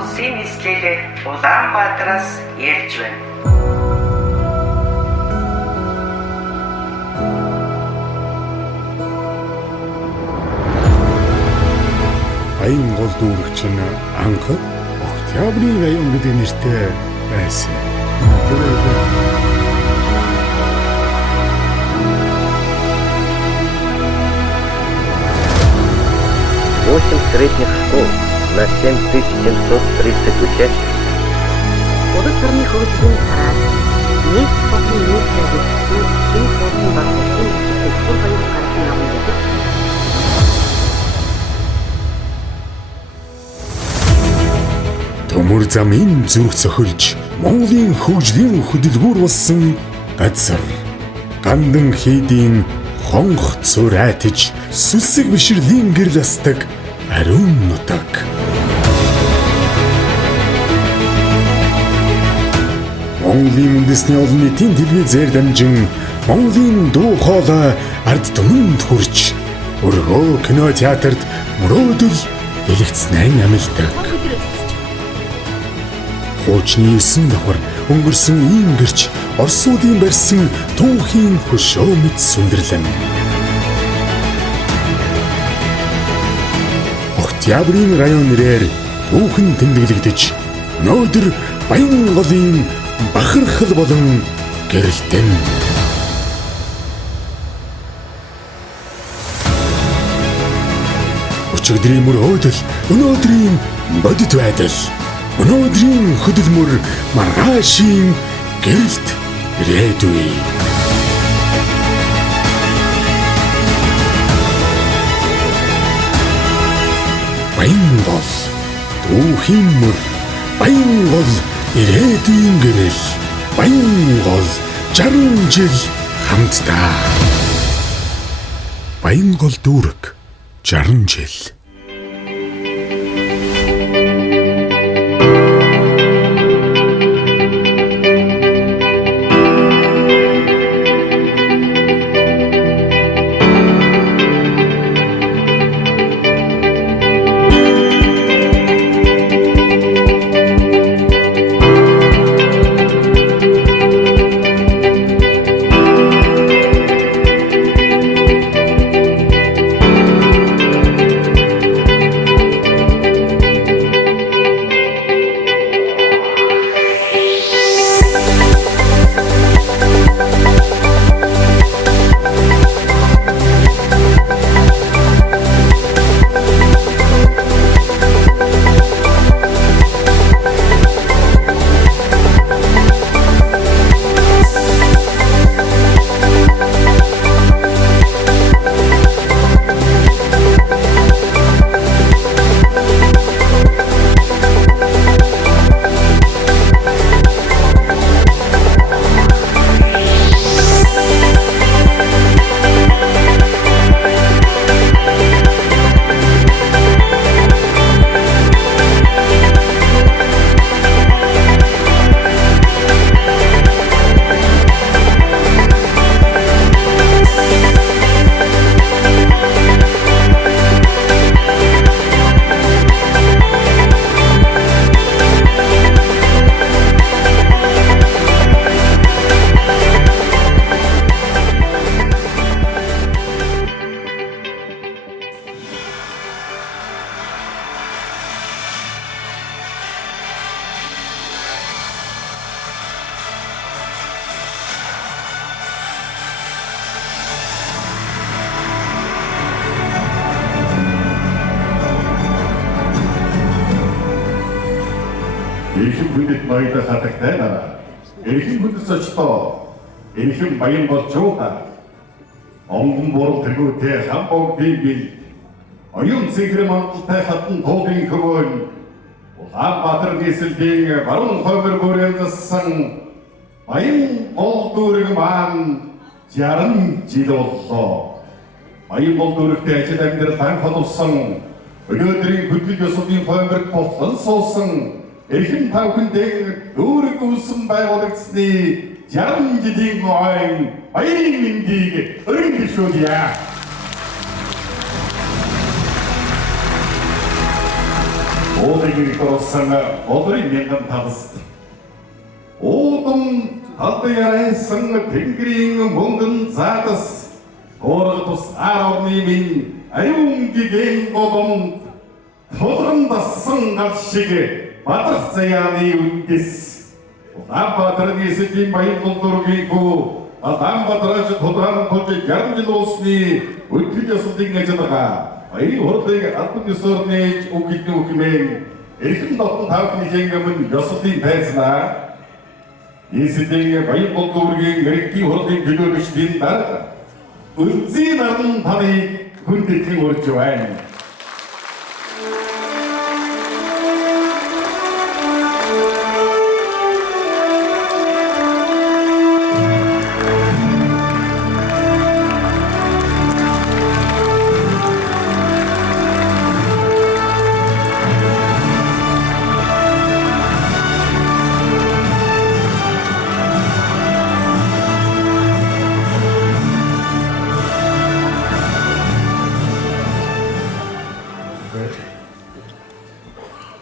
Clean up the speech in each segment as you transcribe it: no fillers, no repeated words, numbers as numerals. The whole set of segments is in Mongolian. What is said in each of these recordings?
улсын нийслэлээр Улаанбаатараас ярьж байна. Баян гол дүүрэгч нь анх Октябрийн аян гэдэг нэртэй байсан. Восемь средних школ на 7730 учащихся. Улс орны хөгжлийн сараар нийт болон нийтлэг зөвшөөрсөн шинэ болон боловсролын зөвшөөрөл хоёр гарсан юм гэдэг. Төмөр замын зүрх цохилж Монголын хөгжлийн хөдөлгүүр болсон газар. Гандан хийдийн хонх цурайтж сүсэг бишрлийн гэрэл астаг ариун нутаг. Монголын үндэсний олон нийтийн телевизээр дамжин Монголын дуу хоолой ард түмэнд хүрч өргөө кинотеатрт мөрөөдөл дэлгэцнэн амилдаг. Хуучны 9 давхар өнгөрсөн ийм гэрч Оросуудын барьсан түүхийн хөшөө мэт сүндэрлэн. Октябрийн район нэрээр түүхэн тэмдэглэгдэж өнөөдөр Баян голын бахархал болон гэрэлтэн. Өчигдрийн мөрөөдөл, өнөөдрийн бодит байдал. Өнөөдрийн хөдөлмөр маргаашийн гэрэлт ирээдүй. Баян гол түүхийн мөр. Баян гол ирээдүйн гэрэл. Баян гол 60 жил хамтдаа. Баян гол дүүрэг 60 жил. Эрхэм хүндэт ноёдоо хатагтай нараа. Эрхэм хүндэт сочлоо. Эрхэм баян болчууга. Онгон бурал тэргүүтэй хамбог бил. Оюун цэгэр мандалтай хатан туулын хөвөн. Улаанбаатар нийслэлийн баруун хоймор бүрэн зассан баян гол дүүрэг маань 60 жил боллоо. Баян гол дүүрэгтээ ажил амьдрал анхаалсан өнөөдрийн хөдлөг ёсодын хойморт болон суусан эрхэм тавхиндээ дүүрэг үүсэн байгуулагдсны 60 жилийн ойн баярын мэндийг өргөн дэвшүүлье. Уудыг дурсан одрын мянган талст. Уудам талдыярайсан тэнгэрийн мөнгөн заадас. Орго тус арорны минь аюун гигэн годом толгон дасан гал шиг бадар заяаны үндэс. Улаанбаатарын эсэдийн Баянбол дургийнхүү Улаанбаатарч тодорхой тулж 60 жил болсны өдгөл ёслолын ажиллагаа баярын хурлыг албан ёсорны үгдэн үхмэн эрхэм дотн тавхны хэмжээнд ёслолын байцнаа эсэдийн Баянбол дургийн эрхтийн хурлын төлөөлөгчдийн дарга Үлзий наран таныг хүндэтгэн урьж байна.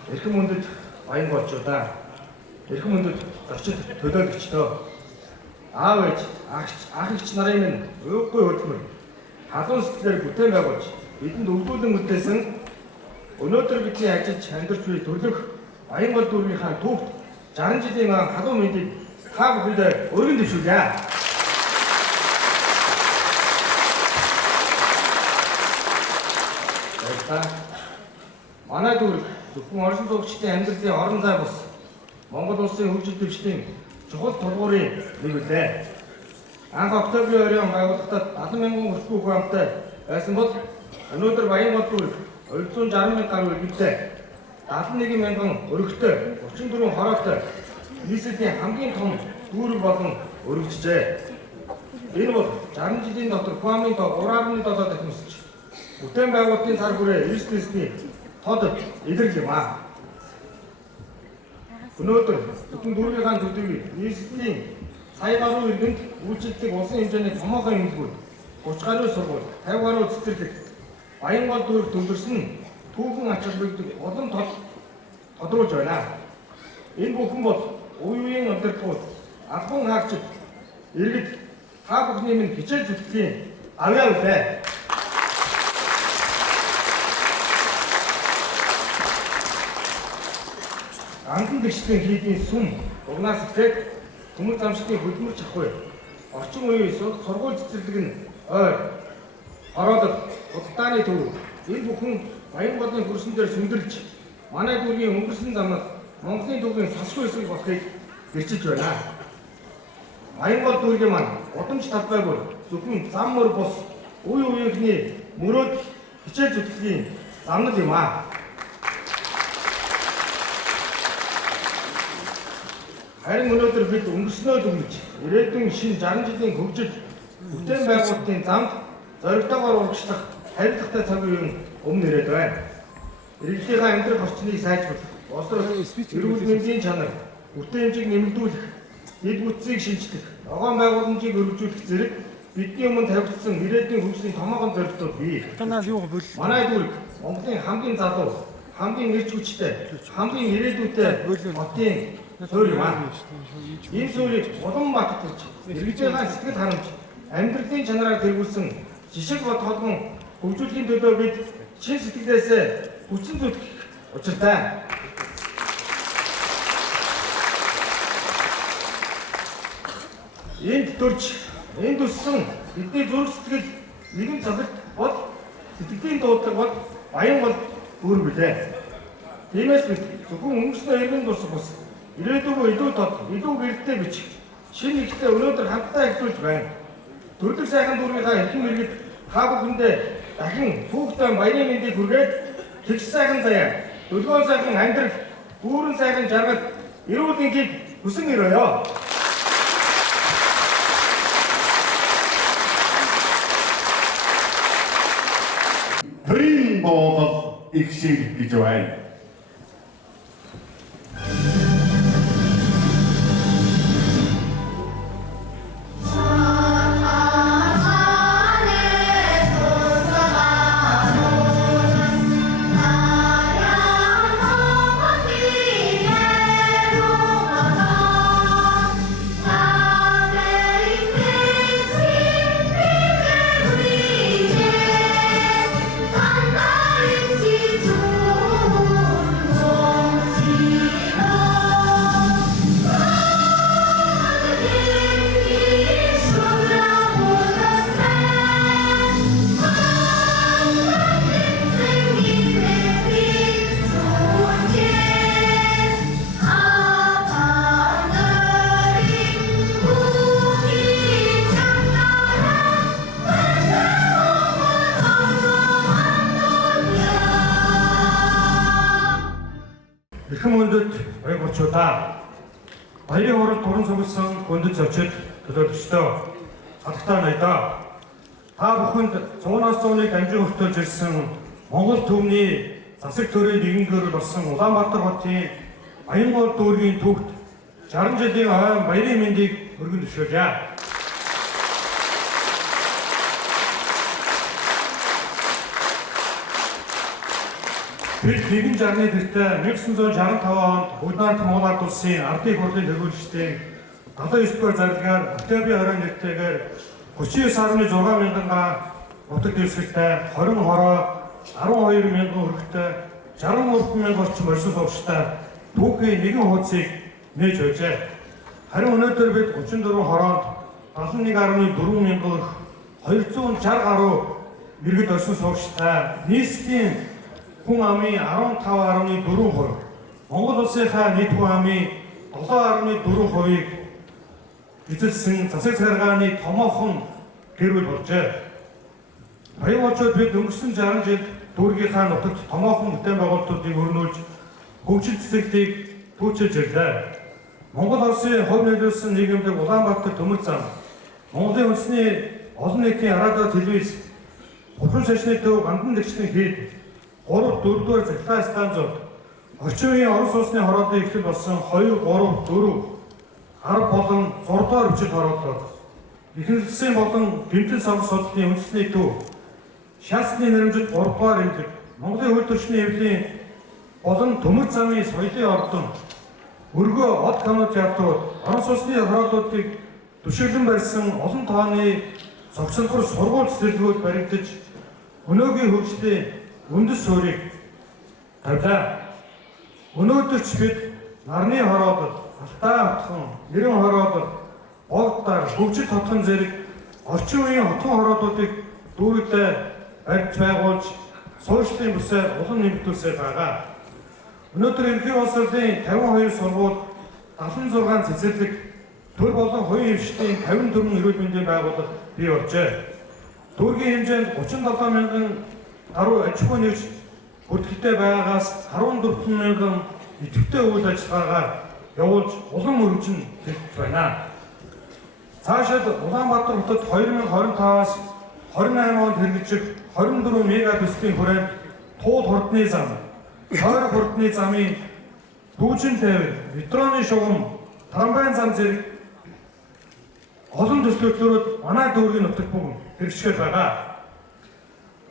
Эрхэм хүндэт Баянголчуудаа, эрхэм хүндэт зочид төлөөлөгчдөө, аав ээж, ах эгч нарын минь уйггүй хөдөлмөр халуун сэтгэлээр бүтээн байгуулж бидэнд өвдүүлэн үлдээсэн өнөөдөр бидний ажиллаж амьдарч буй төрлөх Баянгол дүүргийнхаа түүхт 60 жилийн халуун мэндийг та бүхэндээ өргөн дэвшүүлье. Манай дүүрэг зөвхөн орон суугчдын амьдралын орон зай бус Монгол улсын хөгжил дэвшлийн чухал тулгуурын нэг үлээ. Анх октябрийн оройн байгууллагад 70,000 хүртэх хүн амтай байсан бол өнөөдөр Баянгол дүүрэг 260,000 гаруй иргэдтэй 71,000 өргөтэй 34 хороотой нийслэлийн хамгийн том дүүрэг болон өргөжжээ. Энэ бол 60 жилийн дотор хүн амын тоо 3.7 дахин өсөж бүтээн байгуулалтын цар хүрээ эрсдэлсний тод илэрл юм аа. Өнөөдөр зөвхөн дүүргийнхаа төдийг нийслэлийн сая гаруй иргэнд үйлчлдэг улсын хэмжээний томоохон эмнэлгүүд 30 гаруй сургууль, 50 гаруй цэцэрлэг Баянгол дүүрэг төлөвлөсөн түүхэн ач холбогдол олон тодруулж байна. Энэ бүхэн бол үе үеийн удирдлагууд, албан хаагчид, иргэд та бүхний минь хичээл зүтгэлийн авьяа үлээ. Анхан гэрчлийн хийдийн сүм, угнаас ихтэй төмөр замшдын хөдөлмөрч ахгүй. Орчин үеийн сургууль цэцэрлэг нь ойр, хороолол, худалдааны төв энэ бүхэн Баянголын хөрсөн дээр сүндэрлж манай дүүргийн өнгөрсөн замнаас Монголын дүүргийн салшгүй хэсэг болохыг гэрчилж байна. Баянгол дүүргийн маань удамж талбай бол зөвхөн зам мөр бус үе үеийнхний мөрөөд хичээл зүтгэлийн замнал юм аа. Харин өнөөдөр бид өнгөрснөө дүгнэж ирээдүйн шинэ 60 жилийн хөгжил бүтээн байгуулалтын замд зоригтойгоор урагшлах харилцагтай цагийн үеийн өмнө ирээд байна. Иргэдийнхээ амьдрах орчныг сайжруулах, босрох, эрүүл мэндийн чанар, бүтээмжийг нэмэгдүүлэх, дэд бүтцийг шинжлэх, ногоон байгууламжийг өргөжүүлэх зэрэг бидний өмнө тавигдсан ирээдүйн хөгжлийн томоохон зорилтууд бий. Манай дүүрэг Монголын хамгийн залуу, хамгийн эрч хүчтэй, хамгийн ирээдүйтэй хотын суурь юм аа. Энэ суурийг улам баттгаж, иргэдийнхээ сэтгэл харамж, амьдралын чанараар тэргүүлсэн жишг бод холбон хөгжүүлэхийн төлөө бид шин сэтгэлээсээ хүчин зүтгэх учиртай. Энд төрж, энд өссөн бидний зүрх сэтгэл нэгэн цагт бол сэтгэлийн дуудлага бол Баянгол дүүрэг билээ. Тиймээс бид зөвхөн өнгөрсөн иргэн дурсах бус ирээдүйгөө илүү тод, илүү гэрэлтэй бичих шинэ ихтэй өнөөдөр хамтдаа эхлүүлж байна. Төрлөх сайхан дүүргийнхаа эрхэм иргэд та бүхэндээ дахин хүүхдийн баярын мэндийг хүргээд тэгш сайхан заяа, дөлгөөн сайхан амьдрал, дүүрэн сайхан жаргал, эрүүл энхийг хүсэн өрөөё. Төрийн боолол их шиг гэж байна. Эрхэм хүндэт баяргуучуудаа баярын хурал туран цугласан хүндэт зочид төлөөлөгчдөө хатагтай найдаа та бүхэнд 100-аас 100-ыг дамжин өртөөлж ирсэн Монгол төвний засаг төрийн нэгэнгээр болсон Улаанбаатар хотын Баянгол дүүргийн түүхт 60 жилийн ойн баярын мэндийг өргөн зөвшөөрлөө. Бид нэгэн жарны тэртээ 1965 онд Улаанбаатар Монгол Ард улсын ардын хурлын төгөөлөгчдийн 79-р зарилгаар Октябрийн 20 нэртэйгээр 39.6 мянган га нутаг дэвсгэртэй 20 хороо 12 мянган хүрэхтэй 63 мянган орчим оршин суугчтай түүхийн нэгэн хуудсыг нээж байжээ. Харин өнөөдөр бид 34 хороонд 71.4 мянган хүрэх 260 гаруй иргэд оршин суугчтай нийслэлийн хүн амын 15.4%, Монгол улсынхаа нийт хүн амын 7.4%-ийг эзэлсэн засаг захиргааны томоохон гэр бүл болжээ. Баянгуучууд бид өнгөрсөн 60 жилд дүүргийнхаа нутагт томоохон бүтээн байгуулалтуудыг өрнүүлж хөгжил цэцэглэлийг түүчилж ирлээ. Монгол Улсын хувь нөлөөлсөн нийгэмдэг Улаанбаатар төмөр зам, Монголын үндэсний олон нийтийн араадаа телевиз, Бурхан шашны төв гандан дэгчдийн хийд 3-4-р захиргааны станцууд, орчин үеийн орон сууцны хорооллын эхлэл болсон 2-3-4 арга болон 6-р хүчит хорооллууд, ихэнхсэн болон гэмтэн сонгох судлалын үндэсний төв, шаасны нэрмжит 3-р эмнэлэг, Монголын хөл төрчний эвлийн болон төмөр замын соёлын ордон, өргөө од кино театрууд, орон сууцны хорооллуудыг түшиглэн барьсан олон тооны цогцлбор сургууль цэцэрлэгүүд баригдаж, өнөөгийн хөгжлийн үндэс суурийг тавилаа. Өнөөдөр ч бид нарны хороолол, Алтай хотхон, Нэрэн хороолол, Болддар, хөгжил хотхон зэрэг орчин үеийн хотхон хорооллуудыг дүүрэгдээ барьж байгуулж, суурьшлийн бүсээ улам нэмэгдүүлсээр байгаа. Өнөөдөр ерөнхий улс орны 52 сургууль, 76 цэцэрлэг, төр болон хувийн хвшлийн 54 эрүүл мэндийн байгууллага бий болжээ. Дүүргийн хэмжээнд 37 мянган гаруй аж ахуйн нэгж бүртгэлтэй байгаагаас 14 мянган идэвхтэй үйл ажиллагаагаар явуулж улам өргөжин хэлж байна. Цаашид Улаанбаатар хотод 2025-аас 28 онд хэрэгжих 24 мегабитийн хүрээнд туул хурдны зам, тойрог хурдны замын дүүжин тээвэр, метроны шугам, трамвайн зам зэрэг олон төслөлтөөрөд манай дүүргийн нутаг бүгд хэрэгжиж байгаа.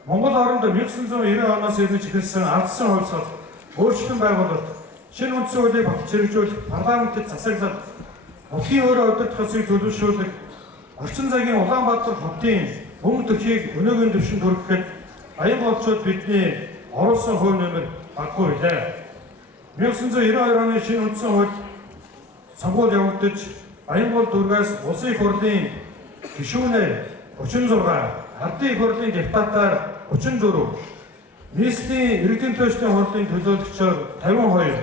Монгол оронд 1990 оноос ирж эхэлсэн ардсан хувьсгал, өөрчлөлт байгуулалт, шинэ үндсэн хуулийг батж хэрэгжүүлэх, парламентэд засаглах, хотын өөрөө удирдах хэсгийг төлөвшүүлэх, орчин цагийн Улаанбаатар хотын мөнгө төрхийг өнөөгийн түвшинд хүрэхэд Баянгуучууд бидний оруулсан хувь нэмэр баггүй билээ. 1992 оны шинэ үндсэн хууль сонгуул явагдаж, Баянгол дүүргээс улсын их хурлын гишүүнээр 36, ардын их хурлын депутатаар 34, нийслэлийн иргэдийн туйлшрын хурлын төлөөлөгчөөр 52,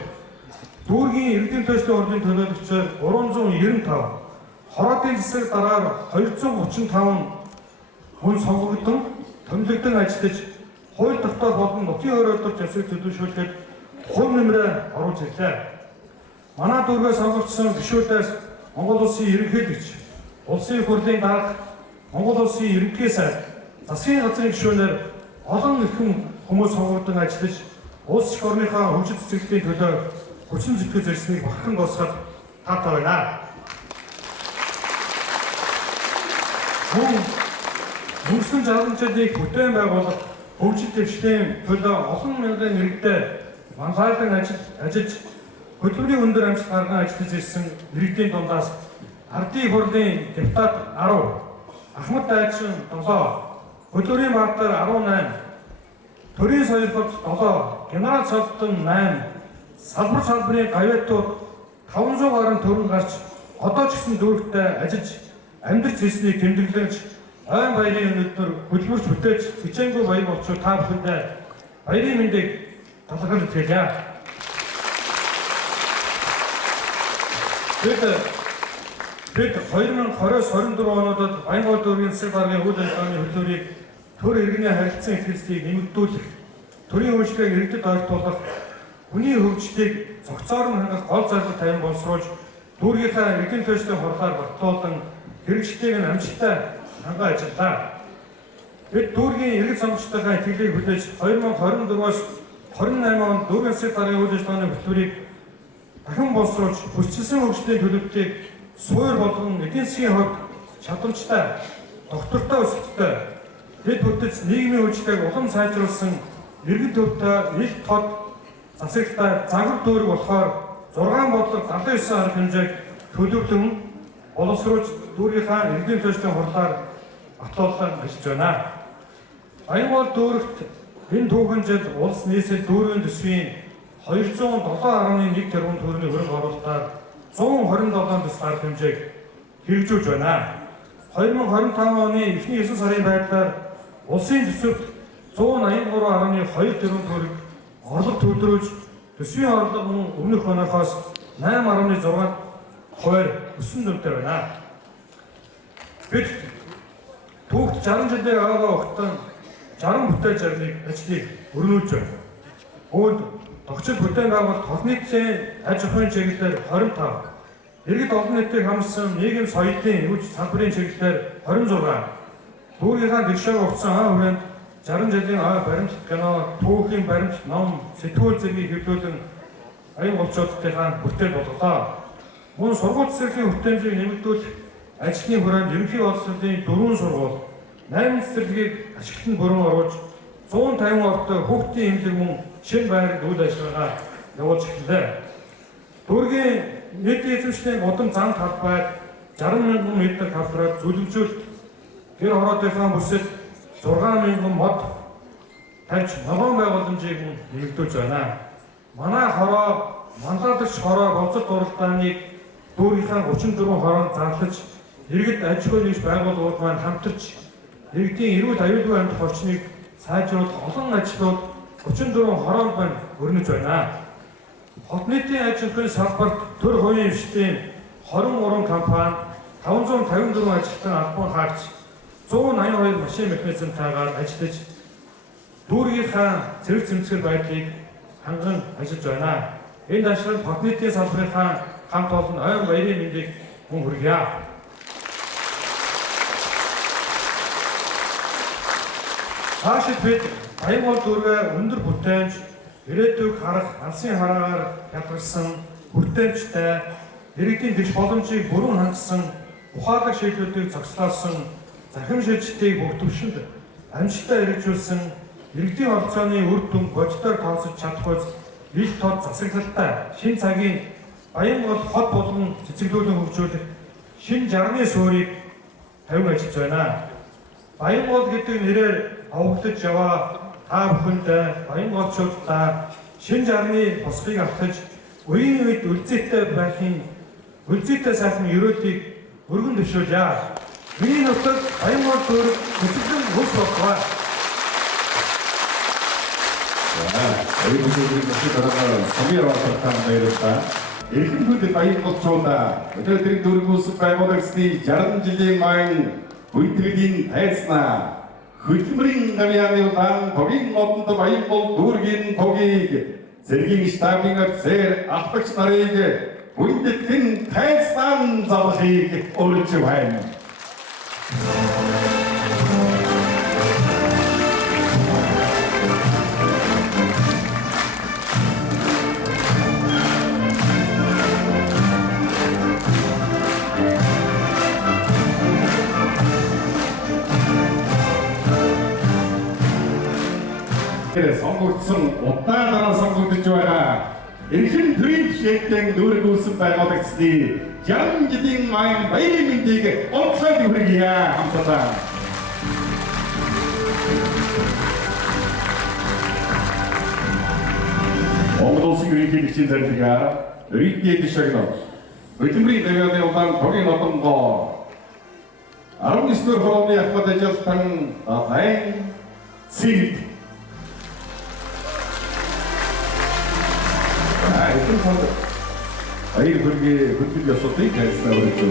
дүүргийн иргэдийн туйлшрын хурлын төлөөлөгчөөр 395, хороодын засаг дараагаар 235 хүн сонгогдсон, томилогдсон ажиллаж, хууль тогтоох болон нутгийн өөрөөр засаг төлөвшүүлэхэд хувь нэмрээ оруулж ирлээ. Манай дүүргээс сонгогдсон гишүүдээс Монгол улсын ерөнхийлөгч, улсын их хурлын дарга, Монгол улсын ерөнхий сайд, засгийн газрын гишүүнээр олон ихэнх хүмүүс сонгогдсон ажиллаж, улс их орныхоо хөгжил цэцэглэлийн төлөө хүчин зүтгэж ирснийг бахархан госгоод таатай байна. Өнгөрсөн 60 жилийн бүтээн байгуулалт, хөгжил дэвшлийн төлөө олон мянган иргэдэд манлайлан ажиллаж, хөдөлмөрийн өндөр амжилт гарган ажиллаж ирсэн иргэдийн дундаас ардын хурлын депутат 10, Ахмад Дайчин 7, хөдөлмөрийн баатар 18, төрийн соёлбод 7, генерал цолтон 8, салбарын гавьяатууд 500 гаруй төрөн гарч одоо ч гэсэн дүүрэгтээ ажиллаж амьдрч ирснийг тэмдэглэж, ойн баярын өнөдөр хөдөлмөрч бүтээж хичээнгүй баяр болчуу та бүхэндээ баярын мэндийг талархаж илгээе. Бид 2020-24 онуудад Баянгол дүүргийн засаг даргын үйл ажиллагааны хөтөлбөрийг төр иргэний харилцан ихэлцлийг нэмэгдүүлэх, төрийн үйлчлэгийг иргэдэд ойртуулах, хүний хөгжлийг цогцоор нь хангах гол зорилго тавин боловсруулж дүүргийнхаа эдийн төслийн хурлаар багтуулан хэрэгжлийг нь амжилттай хангаж ажиллаа. Бид дүүргийн иргэд сонгогчдын итгэлийг хүлээж 2024-аас 28 онд дүүргийн засаг даргын үйл ажиллагааны хөтөлбөрийг дахин боловсруулж хүсэлсэн хөгжлийн төлөвлөлтийг суур болгон эдийн засгийн хувьд чадамжтай, доктортой өсөлттэй дэд бүтц нийгмийн үйлчлэгийг улам сайжруулсан иргэн төвтэй их тод засагтай загвар дүүрэг болохоор 6 бодлого 79 арга хэмжээг төлөвлөн боловсруулж дүүргийнхаа иргэдийн төслийн хурлаар батлуулан ажиллаж байна. Баянгол дүүрэгт энэ түүхэн жил улс нийслэл дүүргийн төсвийн 207.1 тэрбум төгрөгийн хөрөнгө оруулалтаар 127 төсөл арга хэмжээг хэрэгжүүлж байна. 2025 оны эхний 9 сарын байдлаар улсын төсөвт 183.2 тэрбум төгрөг орлого төлрүүлж төсвийн орлого мөн өмнөх оноохоос 8.6% өссөн дүнтэй байна. Бид түүхт 60 жилийн ойгоо огтон 60 бүтээл зармыг ажлыг өрнүүлж байна. Үүнд тогтцол бүтээн байгуулалт хот нийтийн аж ахуйн чиглэлээр 25, иргэд олон нийтийг хамарсан нийгэм соёлын хүч салбарын чиглэлээр 26, дүүргийнхаа дэвшээг өгсөн ой хүрээнд 60 жилийн ой баримт кино, түүхийн баримт ном, сэтгүүл зэргийг хэвлүүлэн аян голчуудынхаа бүтээл болголоо. Мөн сургууль цэцэрлэгийн хүртээмжийг нэмэгдүүлэх ажлын хүрээнд ерөнхий боловсролын 4 сургууль, 8 цэцэрлэгийг ашиглалтанд бүрэн оруулж 150 ортой хүүхдийн эмнэлэг мөн шинэ байранд үйл ажиллагаа явуулж эхэллээ. Дүүргийн нийтийн эзэмшлийн удам зам талбайд 60,000 м квадрат зүлэгжүүлэлт, гэр хороодынхаа бүсэд 6,000 мод тавьж ногоон байгууламжийг нэмэгдүүлж байна. Манай хороо, манлайлагч хороо болцол дуралдааныг дүүргийнхаа 34 хороонд зарлаж, иргэд аж ахуй нэгж байгууллагууд маань хамтарч иргэдийн эрүүл аюулгүй амьдрах орчныг сайжруулах олон ажлууд 34 хороонд маань өрнөж байна. Хот нийтийн аж ахуйн салбарт төр хувийн хвшлийн 23 компани, 554 ажилтан албан хаагч, 182 машин механизмтайгаар ажиллаж дүүргийнхаа зэрэг зэмсгэр байдлыг ханган ажиллаж байна. Энэ даашрал хот нийтийн салбарынхаа хамт олон ойн баярын мэндийг мөн хүргье. Цаашид бид Баянгол дүүргээ өндөр бүтээмж, ирээдүйг харах алсын хараагаар хялгарсан, хүртээмжтэй, иргэдийн дэвш боломжийг бүрэн хангасан, ухаалаг шийдлүүдийг зогслоосон, захим шилжилтийг бүх түвшинд амжилттай хэрэгжүүлсэн, иргэдийн оролцооны үр дүн бодитоор тооцож чадахгүй их тод засаглалтай шинэ цагийн Баянгол хот болгон цэцэглүүлэн хөгжүүлэх шинэ жарганы суурийг тавин ажиллаж байна. Баянгол гэдэг нэрээр аваглаж яваа та бүхэндээ Баянголчуудаа шинэ жарганы босхийг автаж үеийн үед үлзийтэй сайхан ерөөлийг өргөн дэвшүүлье. Миний нутаг Баянгол дүүрэг цэцэглэн хөгж болтугай. Эрхэм хүнд Баянголчуудаа өдөртөг дүүргүүс байгуулагчдын 60 жилийн мань хүндэтгэлийн тайзнаа хөдөлмөрийн гавьяаны удаан тогийн модонд Баянгол дүүргийн тогийг зэргийн штабын офицер ахлагч нарыг хүндэтгэн тайзнаа залхийг өргөж байна. сонгогдсон удаа дараа сонгогдож байгаа эрхэм төрийн жишээтэй дүүрэг үүсгэн байгуулагчдын 60 жилийн мань баярын мэндийг онцгой хүргье хамтдаа. Монгол улсын ерөнхийлөгчийн зарилгаар Риддийн шагнал хөдөлмөрийн гавьяаны удаан тогийн нотонгоо 19-р хорооны ахмад ажилтан Байн Цэд 이쁜 사람, 아이 그렇게 흔들렸었대 그랬나 그랬죠.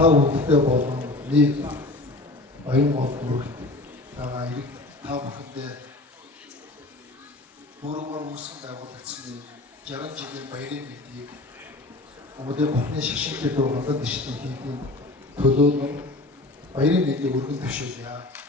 та бүхэндээ болон нэг баян гол бүрт байгаа ирэг та бүхэндээ бүрмөр үсэн байгуулагдсны 60 жилийн баярын мэдээг Өмнөд Бурхны шашинтай дуугаад дэштэй хийх төлөө нь баярын мэдээг өргөн төвшүүлье.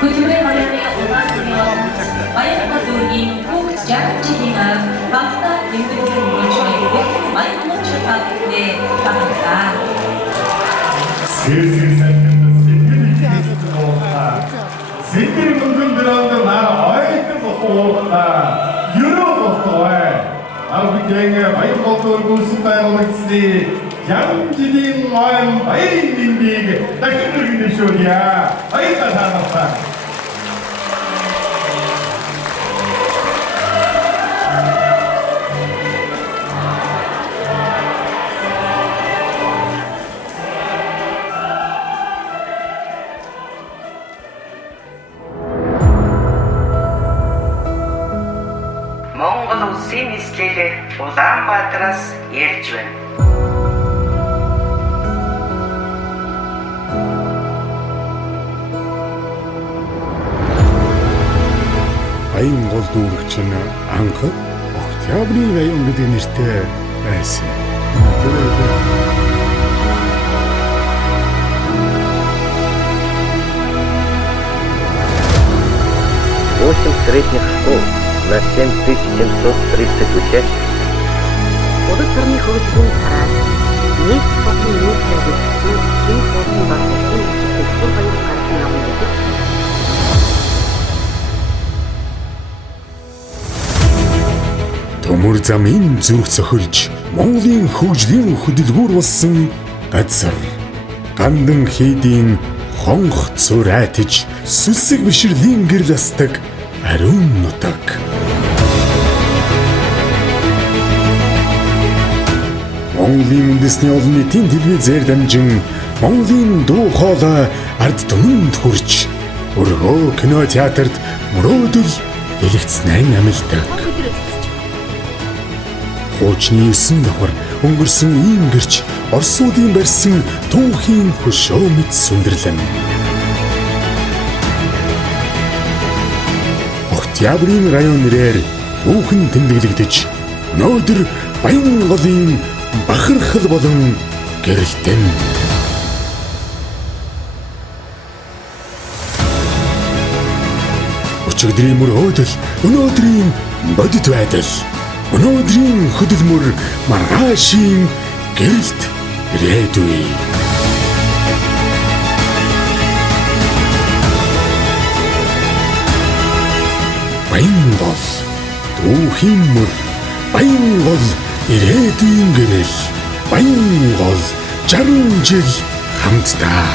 Хөдөлмөр баярын улаан баярын дүүргийн бүгд 60 жилийн багтаа тэмдэглэн мөнчөйг баян мөнчөйг нэ багтаа. Сэтэр мөнгөн дөрөнд нар ойд болохоо ерөө болохоо авгигээ баян болдоор гүйсэн байгуулагчны 60 жилийн баярын мэндийг дахин өргөнө шүүя. Баярлалаа. Монгол улсын нийслэлээр Улаанбаатараас ярьж байна. Баян гол дүүрэгч нь анх Октябрийн аян гэдэг нэртэй байсан. Восемь средних школ на 7730 учащихся. Улс орны хөгжлийн дараа нийт хотын нийтлэг өссөн шинэ хотын багцын зөвхөн хоёр гарсан юм гэдэг. Төмөр замын зүрх цохилж Монголын хөгжлийн хөдөлгүүр болсон газар. Гандан хийдийн хонх цур айтж сүсэг бишрлийн гэрэл астаг ариун нутаг. Монголын үндэсний олон нийтийн телевизээр дамжин Монголын дуу хоолой ард түмэнд хүрч өргөө кино театрт мөрөөдөл дэлгэцнэн амилдаг. Хуучны 9 давхар өнгөрсөн ийм гэрч Оросуудын барьсан түүхийн хөшөө мэт сүндэрлэн. Октябрийн район нэрээр түүхэн тэмдэглэгдэж өнөөдөр баян голын бахархал болон гэрэлтэн. Өчигдрийн мөрөөдөл, өнөөдрийн бодит байдал, өнөөдрийн хөдөлмөр маргаашийн гэрэлт ирээдүй. Баян гол түүхийн мөр, баян гол ирээдүйн гэрэл, баян гол 60 жил хамтдаа.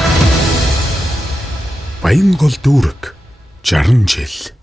Баян гол дүүрэг 60 жил.